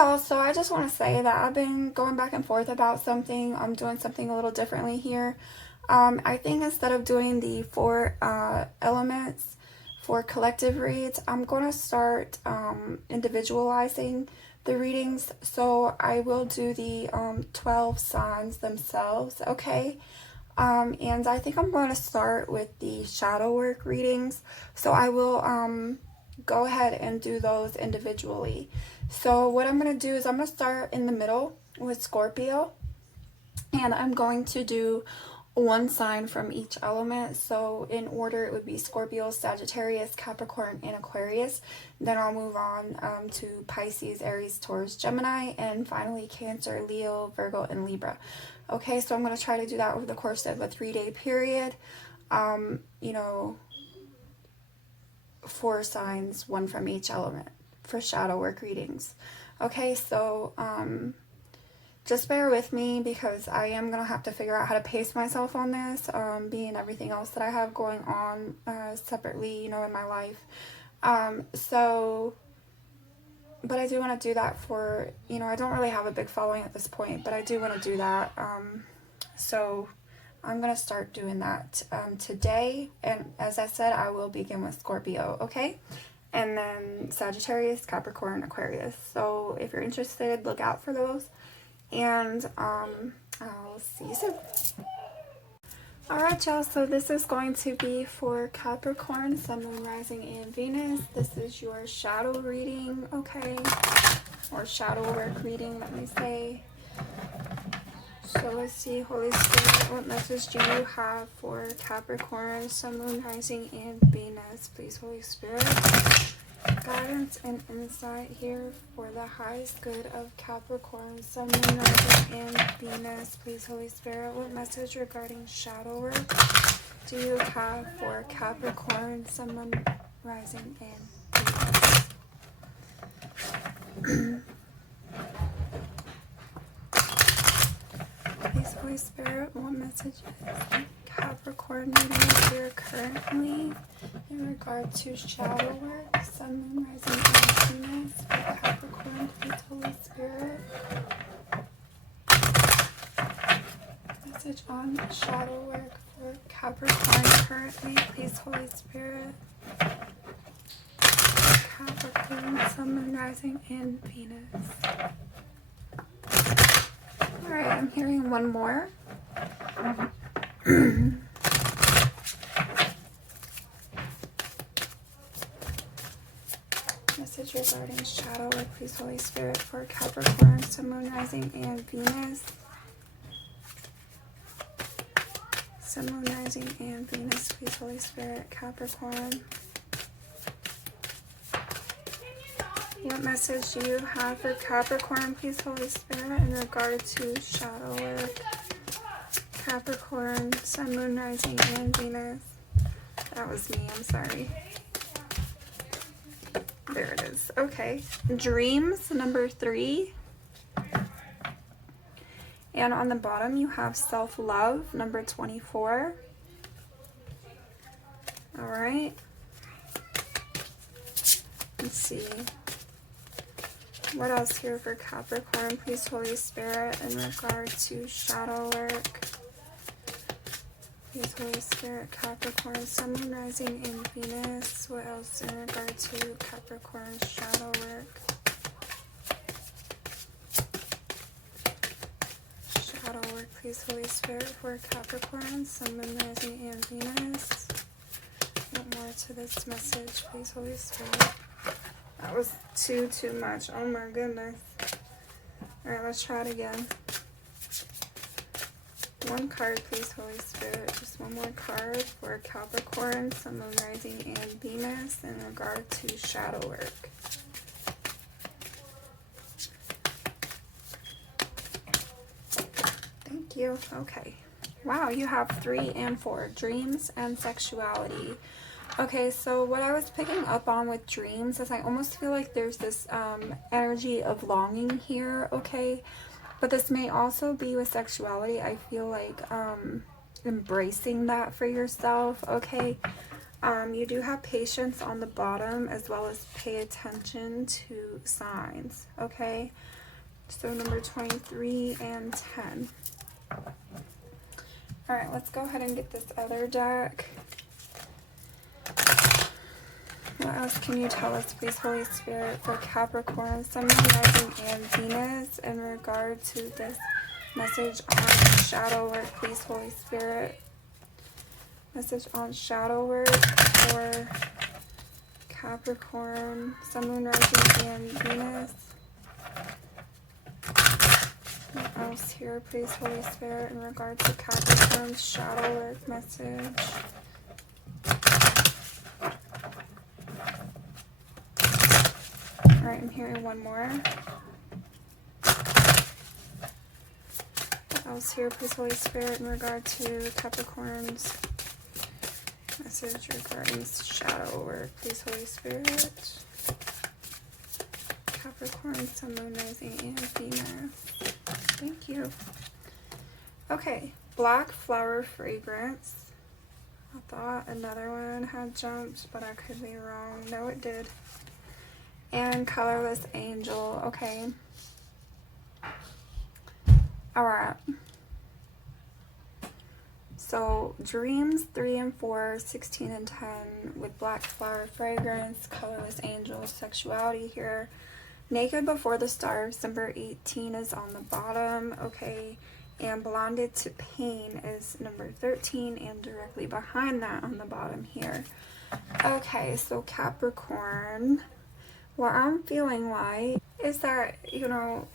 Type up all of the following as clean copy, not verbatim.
y'all, so I just want to say that I've been going back and forth about something. I'm doing something a little differently here. I think instead of doing the four elements for collective reads, I'm going to start individualizing the readings. So I will do the 12 signs themselves, okay? And I think I'm going to start with the shadow work readings. So I will go ahead and do those individually. So what I'm going to do is I'm going to start in the middle with Scorpio, and I'm going to do one sign from each element. So in order, it would be Scorpio, Sagittarius, Capricorn, and Aquarius. Then I'll move on to Pisces, Aries, Taurus, Gemini, and finally Cancer, Leo, Virgo, and Libra. Okay, so I'm going to try to do that over the course of a 3-day period. You know, 4 signs, one from each element for shadow work readings. Okay, so just bear with me because I am going to have to figure out how to pace myself on this, being everything else that I have going on separately, you know, in my life. But I do want to do that for, you know, I don't really have a big following at this point, but I do want to do that. So I'm going to start doing that today. And as I said, I will begin with Scorpio, okay? And then Sagittarius, Capricorn, Aquarius. So if you're interested, look out for those. And I'll see you soon. Alright, y'all, so this is going to be for Capricorn, Sun, Moon, Rising, and Venus. This is your shadow reading, okay? Or shadow work reading, let me say. So let's see, Holy Spirit, what message do you have for Capricorn, Sun, Moon, Rising, and Venus? Please, Holy Spirit, guidance and insight here for the highest good of Capricorn, Sun, Moon, Rising, and Venus. Please, Holy Spirit, what message regarding shadow work do you have for Capricorn, Sun, Moon, Rising, and Venus? Please, Holy Spirit, what message is Capricorn needing here currently in regard to shadow work, Sun, Moon, Rising, and Venus for Capricorn? Please, Holy Spirit. Message on shadow work for Capricorn currently. Please, Holy Spirit. Capricorn, Sun, Moon, Rising, and Venus. Alright, I'm hearing one more. Message regarding shadow work, please, Holy Spirit, for Capricorn, Sun, Moon, Rising, and Venus. Sun, Moon, Rising, and Venus, please, Holy Spirit, Capricorn. What message do you have for Capricorn, please, Holy Spirit, in regard to shadow work? Capricorn, Sun, Moon, Rising, and Venus. That was me, I'm sorry. There it is. Okay. Dreams, number 3. And on the bottom, you have self-love, number 24. All right. Let's see. What else here for Capricorn? Please, Holy Spirit, in regard to shadow work. Please, Holy Spirit, Capricorn, Sun, Moon, Rising, and Venus. What else in regard to Capricorn shadow work? Shadow work, please, Holy Spirit, for Capricorn, Sun, Moon, Rising, and Venus. What more to this message, please, Holy Spirit? That was too much. Oh my goodness. Alright, let's try it again. One card, please, Holy Spirit. Just one more card for Capricorn, Sun, Moon, Rising, and Venus in regard to shadow work. Thank you. Okay. Wow, you have 3 and 4. Dreams and sexuality. Okay, so what I was picking up on with dreams is I almost feel like there's this energy of longing here, okay? But this may also be with sexuality. I feel like embracing that for yourself, okay? You do have patience on the bottom, as well as pay attention to signs, okay? So number 23 and 10. All right, let's go ahead and get this other deck. What else can you tell us, please, Holy Spirit, for Capricorn, Sun, Moon, Rising, and Venus in regard to this message on shadow work, please, Holy Spirit? Message on shadow work for Capricorn, Sun, Moon, Rising, and Venus. What else here, please, Holy Spirit, in regard to Capricorn's shadow work message? Alright, I'm hearing one more. What else here, please, Holy Spirit, in regard to Capricorn's message regarding shadow work, please, Holy Spirit? Capricorn, Sun, Moon, Rising, and Venus. Thank you. Okay, black flower fragrance. I thought another one had jumped, but I could be wrong. No, it did. And colorless angel. Okay. Alright. So dreams 3 and 4, 16 and 10 with black flower fragrance, colorless angel, sexuality here. Naked Before the Stars, number 18 is on the bottom. Okay. And Blinded to Pain is number 13, and directly behind that on the bottom here. Okay, so Capricorn, what I'm feeling like is that, you know,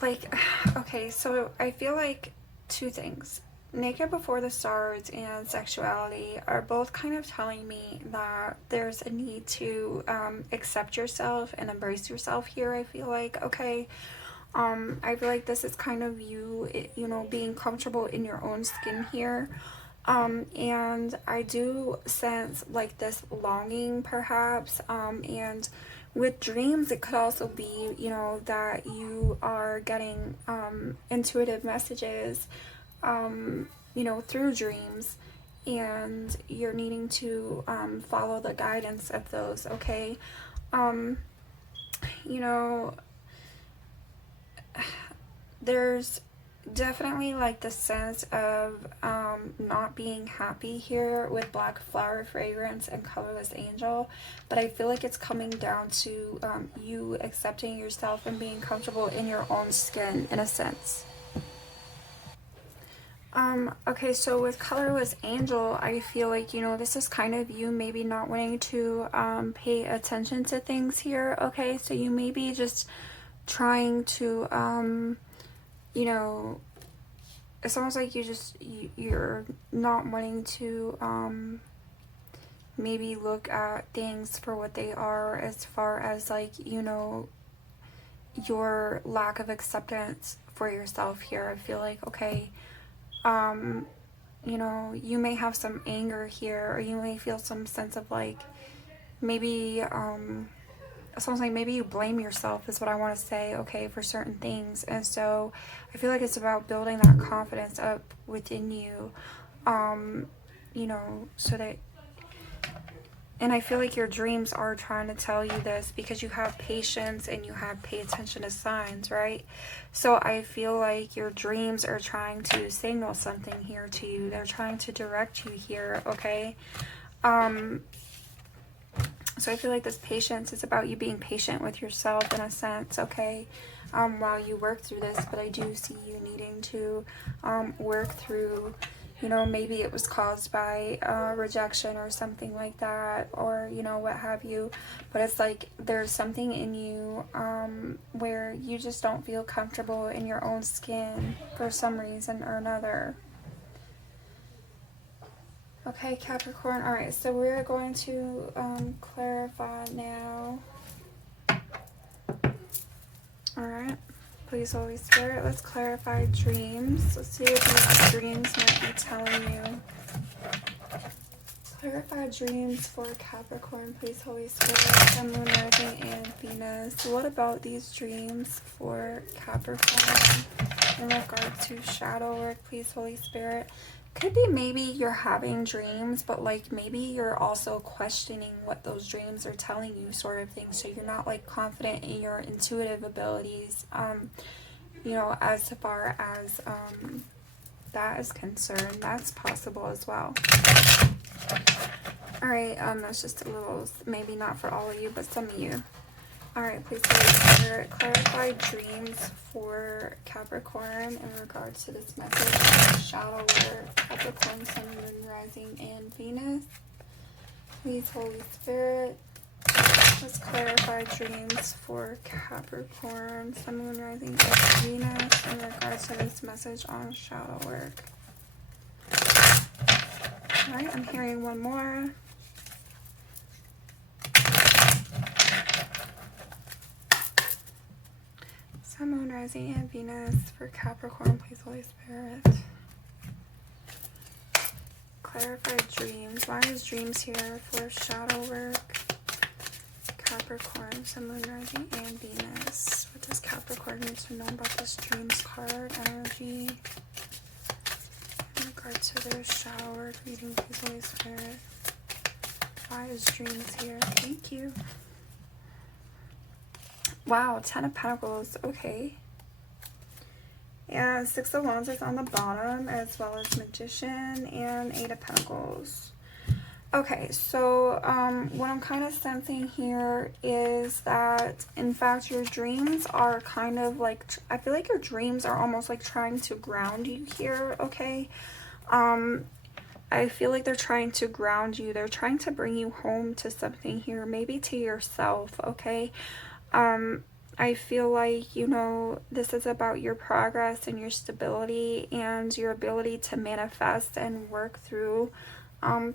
like, okay, so I feel like two things. Naked Before the Stars and sexuality are both kind of telling me that there's a need to accept yourself and embrace yourself here, I feel like, okay? I feel like this is kind of you know, being comfortable in your own skin here. And I do sense like this longing perhaps, and with dreams it could also be, you know, that you are getting intuitive messages, you know, through dreams, and you're needing to follow the guidance of those, okay? You know, there's definitely like the sense of not being happy here with black flower fragrance and colorless angel, but I feel like it's coming down to you accepting yourself and being comfortable in your own skin in a sense. Okay, so with colorless angel, I feel like, you know, this is kind of you maybe not wanting to pay attention to things here, okay? So you may be just trying to you know, it's almost like you're not wanting to maybe look at things for what they are, as far as like, you know, your lack of acceptance for yourself here. I feel like, okay, you know, you may have some anger here, or you may feel some sense of like, maybe it's almost like maybe you blame yourself is what I want to say, okay, for certain things. And so I feel like it's about building that confidence up within you, you know, so that, and I feel like your dreams are trying to tell you this because you have patience and you have pay attention to signs, right? So I feel like your dreams are trying to signal something here to you. They're trying to direct you here, okay? So I feel like this patience is about you being patient with yourself in a sense, okay, while you work through this. But I do see you needing to work through, you know, maybe it was caused by rejection or something like that, or, you know, what have you. But it's like there's something in you where you just don't feel comfortable in your own skin for some reason or another. Okay, Capricorn. All right, so we're going to clarify now. All right, please, Holy Spirit, let's clarify dreams. Let's see what these dreams might be telling you. Clarify dreams for Capricorn, please, Holy Spirit, Sun, Moon, Rising, and Venus. What about these dreams for Capricorn in regard to shadow work, please, Holy Spirit? Could be maybe you're having dreams, but like maybe you're also questioning what those dreams are telling you, sort of thing. So you're not like confident in your intuitive abilities, you know, as far as that is concerned. That's possible as well. All right, that's just a little, maybe not for all of you, but some of you. All right, please clarify dreams for Capricorn in regards to this message. Shadow work, Capricorn, Sun, Moon, Rising, and Venus. Please, Holy Spirit, let's clarify dreams for Capricorn, Sun, Moon, Rising, and Venus in regards to this message on shadow work. All right, I'm hearing one more. Sun, Moon, Rising, and Venus for Capricorn, please, Holy Spirit. Clarify dreams. Why is dreams here for shadow work? Capricorn, Sun, Moon, Rising, and Venus. What does Capricorn need to know about this dreams card energy in regard to their shadow work reading, please, Holy Spirit? Why is dreams here? Thank you. Wow, 10 of Pentacles. Okay. Yeah, 6 of Wands is on the bottom, as well as Magician and 8 of Pentacles. Okay, so what I'm kind of sensing here is that, in fact, your dreams are kind of like, I feel like your dreams are almost like trying to ground you here, okay? I feel like they're trying to ground you. They're trying to bring you home to something here, maybe to yourself, okay? I feel like, you know, this is about your progress and your stability and your ability to manifest and work through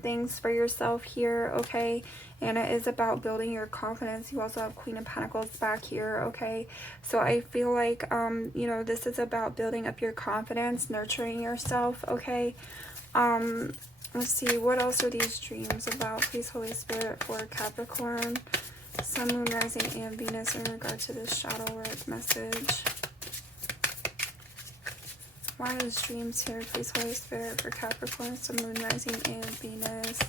things for yourself here, okay? And it is about building your confidence. You also have Queen of Pentacles back here, okay? So I feel like, you know, this is about building up your confidence, nurturing yourself, okay? Let's see, what else are these dreams about? Please, Holy Spirit, for Capricorn, Sun, Moon, Rising, and Venus in regard to this shadow work message. Why is dreams here? Please, Holy Spirit, for Capricorn, Sun, Moon, Rising, and Venus.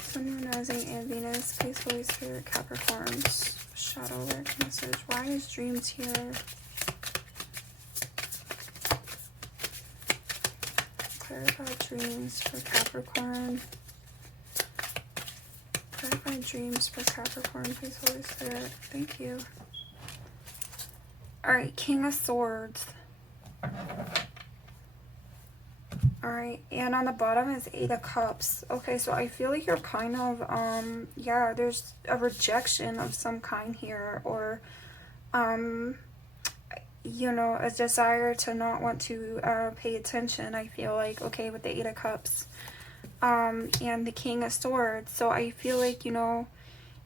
Sun, Moon, Rising, and Venus. Please, Holy Spirit, Capricorn's shadow work message. Why is dreams here? Clarify dreams for Capricorn. Clarify dreams for Capricorn, please, Holy Spirit. Thank you. Alright, King of Swords. Alright, and on the bottom is 8 of Cups. Okay, so I feel like you're kind of, yeah, there's a rejection of some kind here, or, you know, a desire to not want to pay attention, I feel like, okay, with the 8 of Cups and the King of Swords. So I feel like, you know,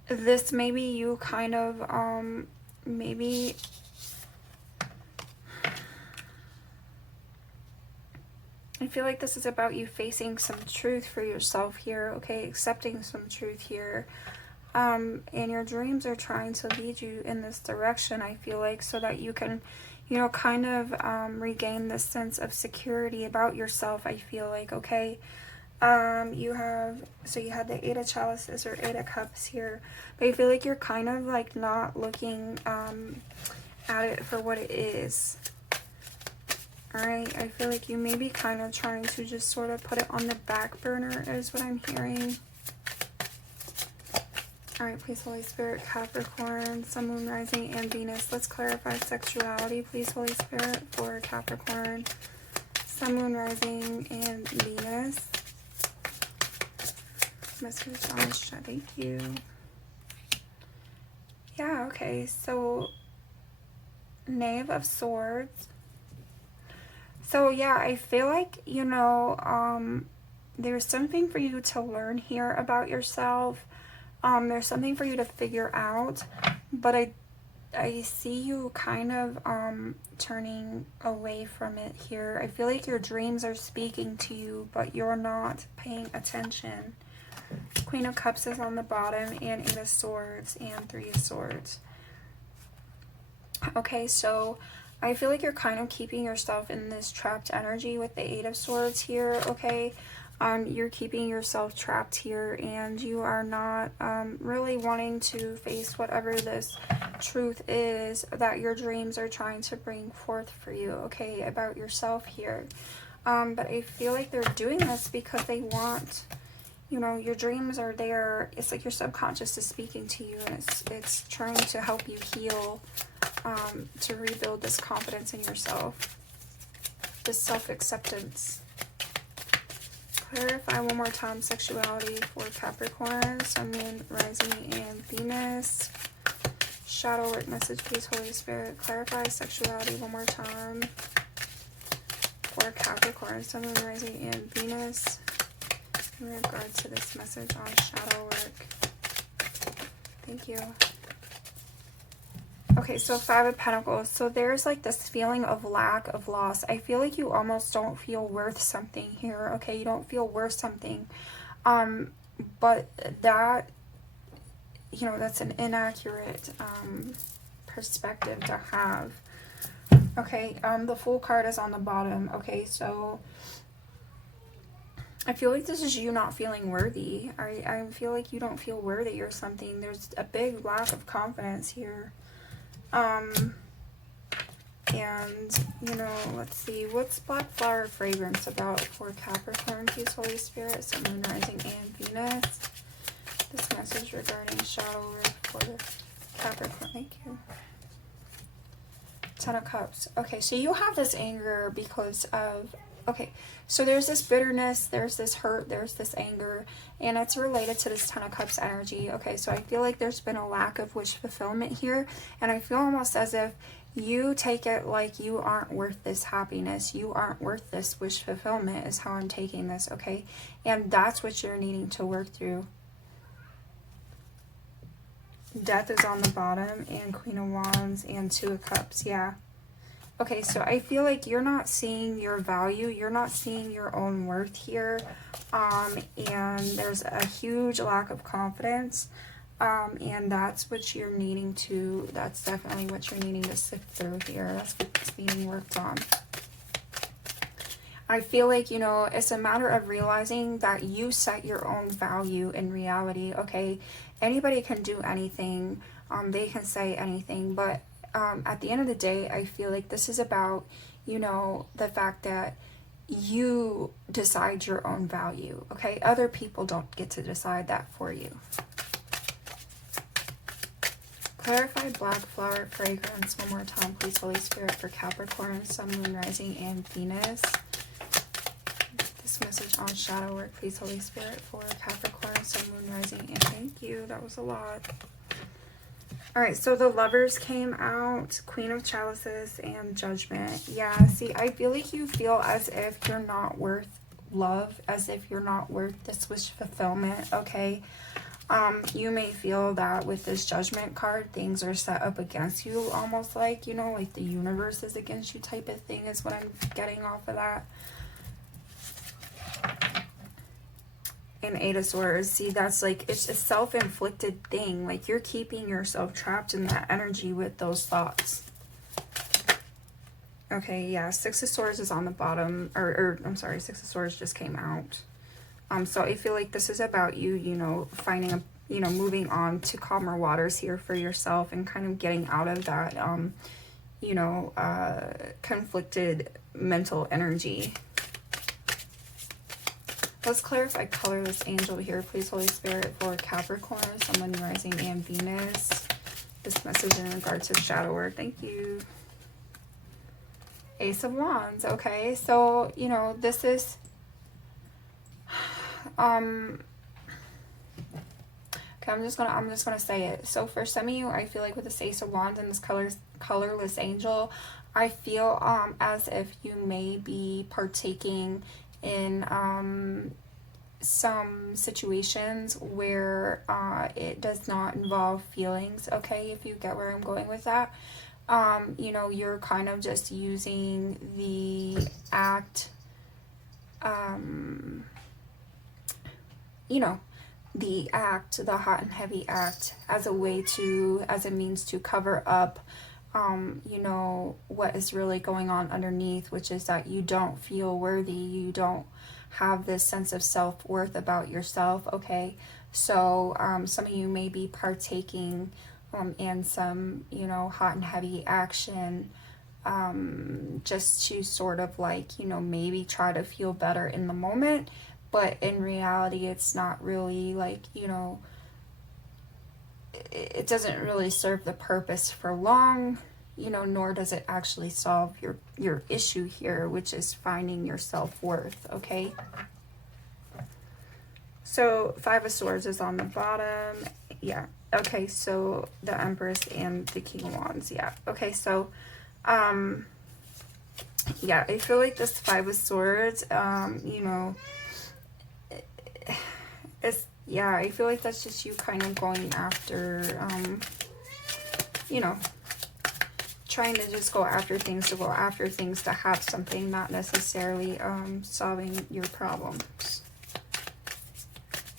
this maybe you kind of maybe I feel like this is about you facing some truth for yourself here, okay, accepting some truth here. And your dreams are trying to lead you in this direction, I feel like, so that you can, you know, kind of regain this sense of security about yourself, I feel like, okay? You had the 8 of Chalices or 8 of Cups here, but I feel like you're kind of like not looking at it for what it is. Alright, I feel like you may be kind of trying to just sort of put it on the back burner is what I'm hearing. Alright, please, Holy Spirit, Capricorn, Sun, Moon, Rising, and Venus. Let's clarify sexuality, please, Holy Spirit, for Capricorn, Sun, Moon, Rising, and Venus. Message on the chat, thank you. Yeah, okay, so Knave of Swords. So yeah, I feel like, you know, there's something for you to learn here about yourself. There's something for you to figure out, but I see you kind of turning away from it here. I feel like your dreams are speaking to you, but you're not paying attention. Queen of Cups is on the bottom, and 8 of Swords, and 3 of Swords. Okay, so I feel like you're kind of keeping yourself in this trapped energy with the Eight of Swords here, okay? You're keeping yourself trapped here, and you are not really wanting to face whatever this truth is that your dreams are trying to bring forth for you, okay, about yourself here. But I feel like they're doing this because they want, you know, your dreams are there. It's like your subconscious is speaking to you, and it's trying to help you heal, to rebuild this confidence in yourself, this self-acceptance. Clarify one more time sexuality for Capricorn, Sun, Moon, Rising, and Venus. Shadow work message, please, Holy Spirit. Clarify sexuality one more time for Capricorn, Sun, Moon, Rising, and Venus in regards to this message on shadow work. Thank you. Okay, so Five of Pentacles. So there's like this feeling of lack, of loss. I feel like you almost don't feel worth something here, okay? You don't feel worth something. But that, you know, that's an inaccurate perspective to have. Okay, the Fool card is on the bottom. Okay, so I feel like this is you not feeling worthy. I feel like you don't feel worthy or something. There's a big lack of confidence here. And, you know, let's see, what's Black Flower Fragrance about for Capricorn, please, Holy Spirit, Sun, Moon, Rising, and Venus? This message regarding shadow work for Capricorn. Thank you. Ten of Cups. Okay, so you have this anger because of, okay, so there's this bitterness, there's this hurt, there's this anger, and it's related to this Ten of Cups energy. Okay, so I feel like there's been a lack of wish fulfillment here, and I feel almost as if you take it like you aren't worth this happiness, you aren't worth this wish fulfillment is how I'm taking this, okay? And that's what you're needing to work through. Death is on the bottom, and Queen of Wands, and Two of Cups, yeah. Okay, so I feel like you're not seeing your value, you're not seeing your own worth here, and there's a huge lack of confidence, and that's what you're needing to, that's definitely what you're needing to sift through here. That's what's being worked on. I feel like, you know, it's a matter of realizing that you set your own value in reality, okay? Anybody can do anything, they can say anything, but at the end of the day, I feel like this is about, you know, the fact that you decide your own value, okay? Other people don't get to decide that for you. Clarify Black Flower Fragrance one more time, please, Holy Spirit, for Capricorn, Sun, Moon, Rising, and Venus. This message on shadow work, please, Holy Spirit, for Capricorn, Sun, Moon, Rising, and thank you. That was a lot. All right, so the Lovers came out, Queen of Chalices, and Judgment. Yeah, see, I feel like you feel as if you're not worth love, as if you're not worth this wish fulfillment, okay? You may feel that with this Judgment card, things are set up against you, almost like, you know, like the universe is against you type of thing is what I'm getting off of that. And Eight of Swords, see, that's like, it's a self-inflicted thing. Like, you're keeping yourself trapped in that energy with those thoughts. Okay, yeah, Six of Swords is on the bottom, or I'm sorry, Six of Swords just came out. So I feel like this is about you, you know, finding a, you know, moving on to calmer waters here for yourself and kind of getting out of that, you know, conflicted mental energy. Let's clarify Colorless Angel here, please, Holy Spirit, for Capricorn, Sun, Moon, Rising, and Venus. This message in regards to shadow work. Thank you. Ace of Wands. Okay, so, you know, this is, okay, I'm just gonna say it. So for some of you, I feel like with this Ace of Wands and this colorless angel, I feel as if you may be partaking in some situations where it does not involve feelings, okay, if you get where I'm going with that. You know, you're kind of just using the act, you know, the hot and heavy act as a way to, as a means to cover up you know, what is really going on underneath, which is that you don't feel worthy, you don't have this sense of self-worth about yourself, okay? So some of you may be partaking in some, you know, hot and heavy action, just to sort of like, you know, maybe try to feel better in the moment, but in reality it's not really like, you know, it doesn't really serve the purpose for long, you know, nor does it actually solve your issue here, which is finding your self-worth, okay? So 5 of Swords is on the bottom. Yeah. Okay, so the Empress and the King of Wands. Yeah. Okay, so yeah, I feel like this 5 of Swords, you know, it's, yeah, I feel like that's just you kind of going after, you know, trying to just go after things to have something, not necessarily solving your problems.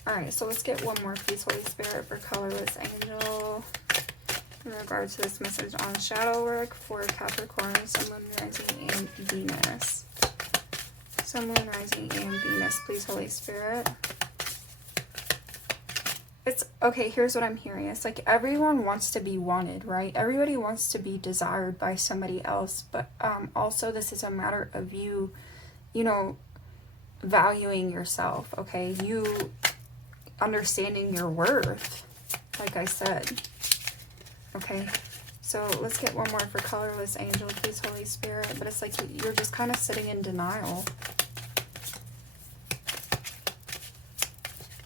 All right, so let's get one more, please, Holy Spirit, for Colorless Angel in regards to this message on shadow work for Capricorn, Sun, Moon, Rising, and Venus. Sun, Moon, Rising, and Venus, please, Holy Spirit. It's okay. Here's what I'm hearing. It's like everyone wants to be wanted, right? Everybody wants to be desired by somebody else, but also this is a matter of you, you know, valuing yourself, okay? You understanding your worth, like I said. Okay, so let's get one more for Colorless Angel, please, Holy Spirit. But it's like you're just kind of sitting in denial.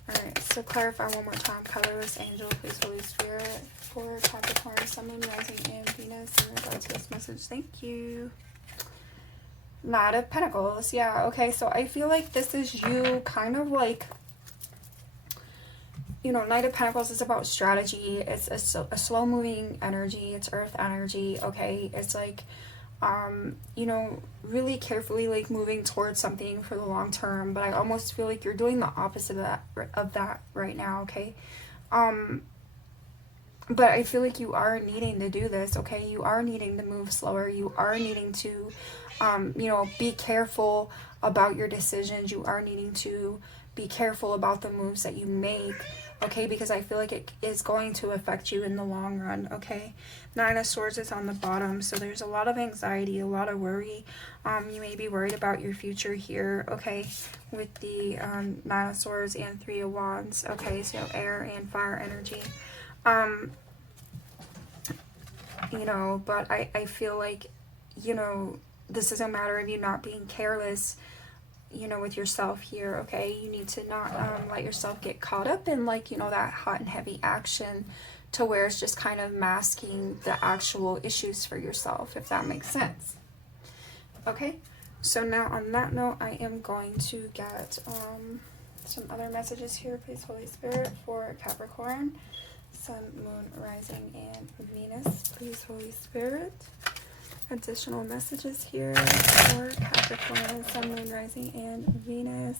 Alright, so clarify one more time. Colorless Angel, please, Holy Spirit, for Capricorn, Sun, Moon, Rising, and Venus in regards to this message. Thank you. Knight of Pentacles. Yeah, okay, so I feel like this is you kind of like, you know, Knight of Pentacles is about strategy. It's a slow-moving energy. It's earth energy, okay? It's like, you know, really carefully, like, moving towards something for the long term. But I almost feel like you're doing the opposite of that right now, okay? But I feel like you are needing to do this, okay? You are needing to move slower. You are needing to, you know, be careful about your decisions. You are needing to be careful about the moves that you make, okay? Because I feel like it is going to affect you in the long run, okay? 9 of Swords is on the bottom, so there's a lot of anxiety, a lot of worry. You may be worried about your future here, okay? With the 9 of Swords and 3 of Wands, okay? So air and fire energy. You know, but I feel like, you know, this is a matter of you not being careless, you know, with yourself here, okay? You need to not let yourself get caught up in, like, you know, that hot and heavy action to where it's just kind of masking the actual issues for yourself, if that makes sense. Okay, so now on that note, I am going to get some other messages here, please, Holy Spirit, for Capricorn, Sun, Moon, Rising, and Venus, please, Holy Spirit. Additional messages here for Capricorn, Sun, Moon, Rising, and Venus.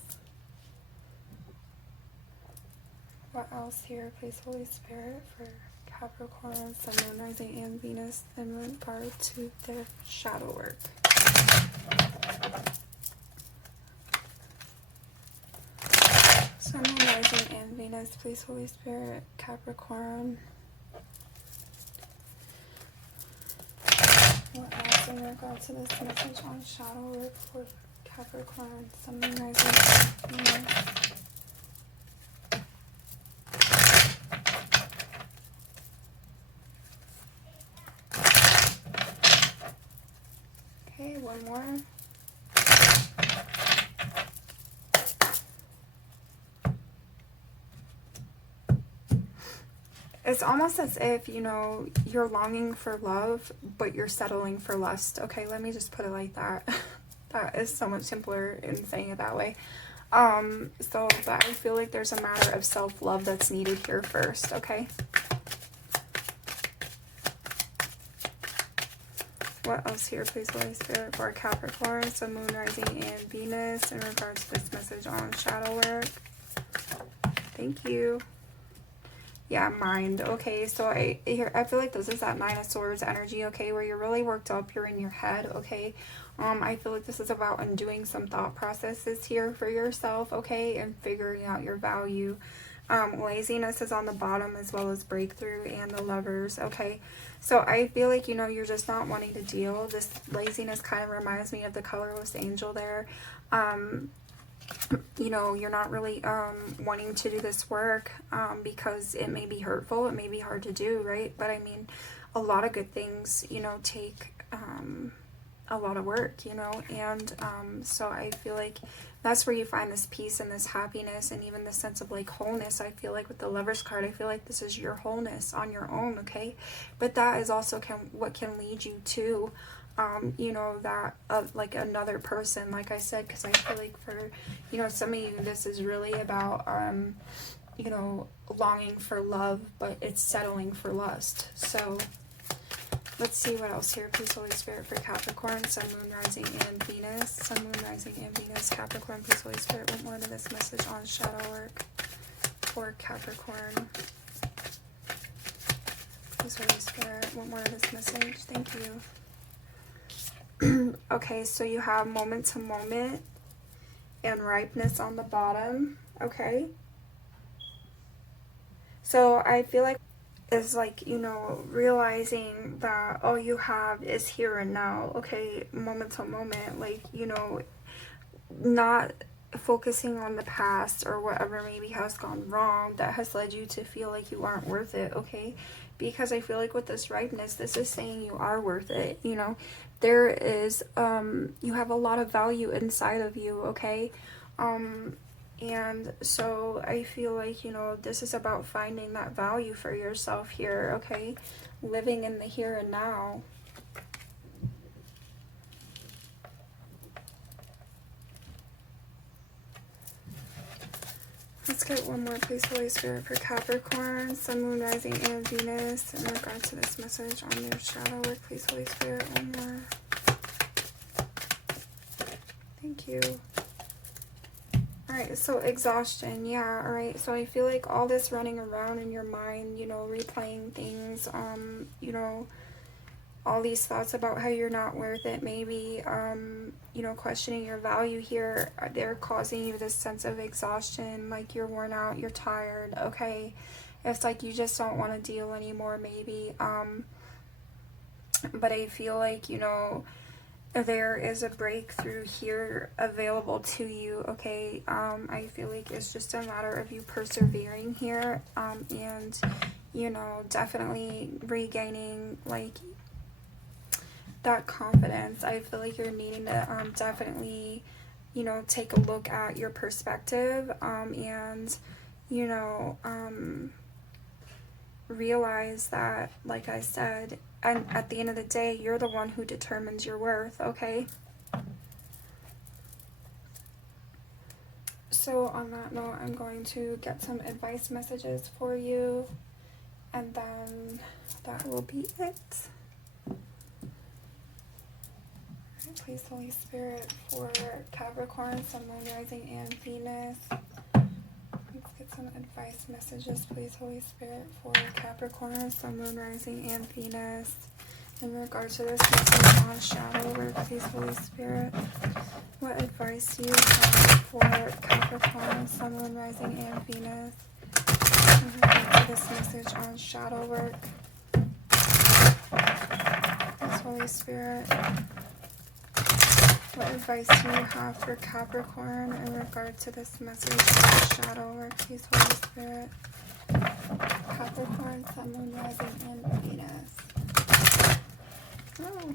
What else here, please, Holy Spirit, for Capricorn, Sun, Moon, Rising, and Venus in regard to their shadow work. Sun, Moon, Rising, and Venus, please, Holy Spirit, Capricorn. What else in regard to this message on shadow work for Capricorn, Sun, Moon, Rising, Venus? Okay, one more. It's almost as if, you know, you're longing for love, but you're settling for lust. Okay, let me just put it like that. That is so much simpler in saying it that way. But I feel like there's a matter of self-love that's needed here first, okay? What else here, please, Holy Spirit, for Capricorn, Sun, Moon, Rising, and Venus in regards to this message on shadow work? Thank you. Yeah, mind. Okay, so I feel like this is that Nine of Swords energy, okay, where you're really worked up, you're in your head, okay. I feel like this is about undoing some thought processes here for yourself, okay, and figuring out your value. Laziness is on the bottom, as well as breakthrough and the Lovers, okay. So I feel like, you know, you're just not wanting to deal. This laziness kind of reminds me of the colorless angel there. You know, you're not really wanting to do this work because it may be hurtful, it may be hard to do, right? But I mean, a lot of good things, you know, take a lot of work, you know, and so I feel like that's where you find this peace and this happiness and even this sense of like wholeness. I feel like with the Lovers card, I feel like this is your wholeness on your own, okay? But that is also what can lead you to you know, that like another person, like I said, because I feel like for, you know, some of you, this is really about you know, longing for love, but it's settling for lust. So let's see what else here. Please, Holy Spirit, for Capricorn, Sun, Moon, Rising, and Venus. Sun, Moon, Rising, and Venus. Capricorn, please, Holy Spirit, what more to this message on shadow work for Capricorn? Please, Holy Spirit, what more to this message? Thank you. Okay, so you have moment to moment and ripeness on the bottom, okay? So I feel like it's like, you know, realizing that all you have is here and now, okay? Moment to moment, like, you know, not focusing on the past or whatever maybe has gone wrong that has led you to feel like you aren't worth it, okay? Because I feel like with this ripeness, this is saying you are worth it, you know? There is, you have a lot of value inside of you, okay? And so I feel like, you know, this is about finding that value for yourself here, okay? Living in the here and now. Let's get one more, please, Holy Spirit, for Capricorn, Sun, Moon, Rising, and Venus. In regard to this message on your shadow work, please, Holy Spirit, one more. Thank you. Alright, so exhaustion, yeah, alright. So I feel like all this running around in your mind, you know, replaying things, you know, all these thoughts about how you're not worth it, maybe, you know, questioning your value here, they're causing you this sense of exhaustion, like you're worn out, you're tired, okay? It's like you just don't want to deal anymore, maybe, but I feel like, you know, there is a breakthrough here available to you, okay? I feel like it's just a matter of you persevering here, and, you know, definitely regaining, like, that confidence. I feel like you're needing to definitely, you know, take a look at your perspective, and, you know, realize that, like I said, and at the end of the day, you're the one who determines your worth, okay? So on that note, I'm going to get some advice messages for you, and then that will be it. Please, Holy Spirit, for Capricorn, Sun, Moon, Rising, and Venus. Let's get some advice messages, please, Holy Spirit, for Capricorn, Sun, Moon, Rising, and Venus. In regards to this message on shadow work, please, Holy Spirit, what advice do you have for Capricorn, Sun, Moon, Rising, and Venus? In regards to this message on shadow work, please, Holy Spirit, what advice do you have for Capricorn in regard to this message of shadow work, please, Holy Spirit? Capricorn, Sun, Moon, Rising, and Venus. Oh.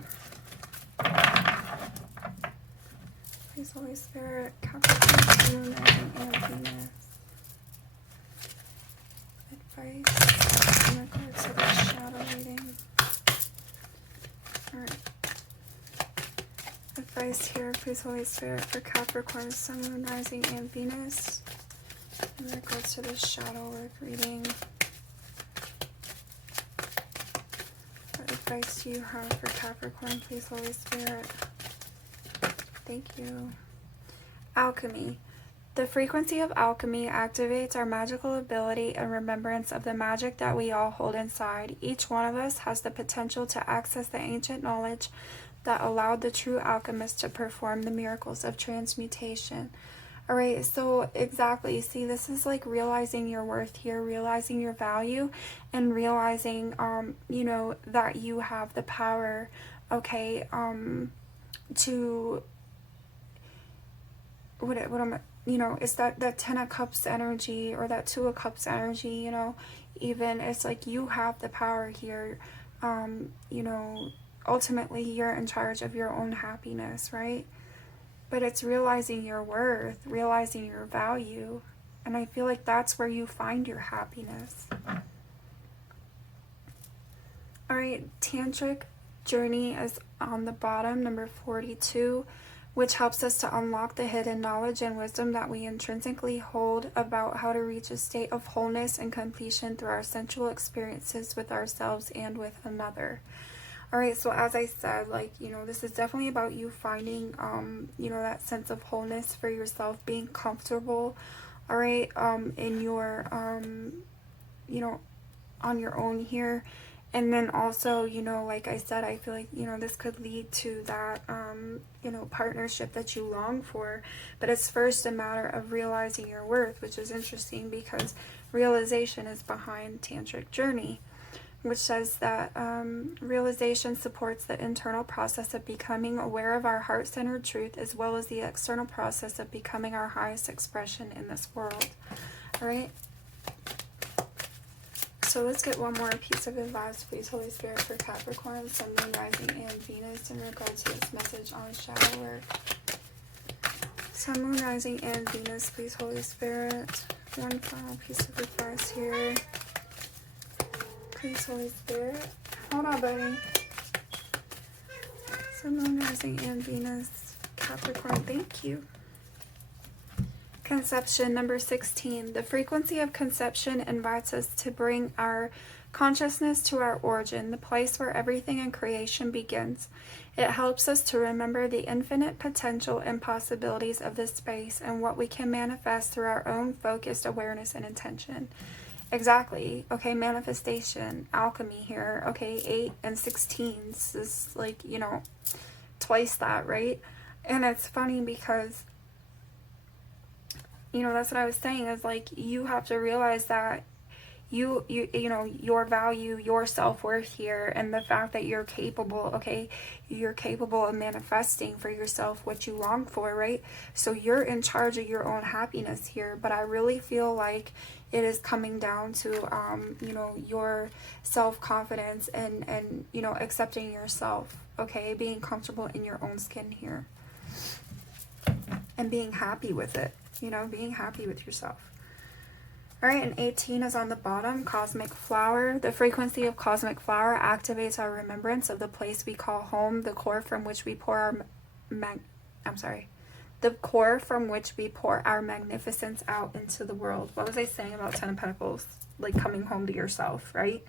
Please, Holy Spirit, Capricorn, Sun, Moon, Rising, and Venus. Advice in regard to the shadow reading. Alright. Advice here, please, Holy Spirit, for Capricorn, Sun, Moon, Rising, and Venus in regards to the shadow work reading. What advice do you have for Capricorn, please, Holy Spirit? Thank you. Alchemy. The frequency of alchemy activates our magical ability and remembrance of the magic that we all hold inside. Each one of us has the potential to access the ancient knowledge that allowed the true alchemist to perform the miracles of transmutation. All right, so exactly. See, this is like realizing your worth here, realizing your value, and realizing, you know, that you have the power, okay, to, you know, it's that 10 of Cups energy, or that 2 of Cups energy, you know, even it's like you have the power here. You know, ultimately you're in charge of your own happiness, right? But it's realizing your worth, realizing your value, and I feel like that's where you find your happiness. All right, tantric journey is on the bottom, number 42, which helps us to unlock the hidden knowledge and wisdom that we intrinsically hold about how to reach a state of wholeness and completion through our sensual experiences with ourselves and with another. All right, so as I said, like, you know, this is definitely about you finding, you know, that sense of wholeness for yourself, being comfortable, all right, in your, you know, on your own here. And then also, you know, like I said, I feel like, you know, this could lead to that, you know, partnership that you long for. But it's first a matter of realizing your worth, which is interesting because realization is behind tantric journey, which says that realization supports the internal process of becoming aware of our heart-centered truth, as well as the external process of becoming our highest expression in this world. All right? So let's get one more piece of advice, please, Holy Spirit, for Capricorn, Sun, Moon, Rising, and Venus in regards to this message on shadow work. Sun, Moon, Rising, and Venus, please, Holy Spirit. One final piece of advice here. Please, Holy Spirit. Hold on, buddy. Sun, Moon, Rising, and Venus. Capricorn, thank you. Conception, number 16. The frequency of conception invites us to bring our consciousness to our origin, the place where everything in creation begins. It helps us to remember the infinite potential and possibilities of this space and what we can manifest through our own focused awareness and intention. Exactly. Okay, manifestation, alchemy here. Okay, 8 and 16s is like, you know, twice that, right? And it's funny because, you know, that's what I was saying, is like you have to realize that you know, your value, your self-worth here, and the fact that you're capable, okay, you're capable of manifesting for yourself what you long for, right? So you're in charge of your own happiness here. But I really feel like it is coming down to you know, your self-confidence and you know, accepting yourself, okay, being comfortable in your own skin here and being happy with it, you know, being happy with yourself. All right, and 18 is on the bottom, Cosmic Flower. The frequency of Cosmic Flower activates our remembrance of the place we call home, the core from which we pour our magnificence out into the world. What was I saying about 10 of Pentacles? Like coming home to yourself, right?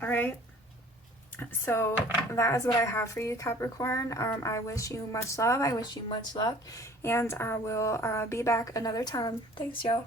All right. So that is what I have for you, Capricorn. I wish you much love. I wish you much luck. And I will be back another time. Thanks, y'all.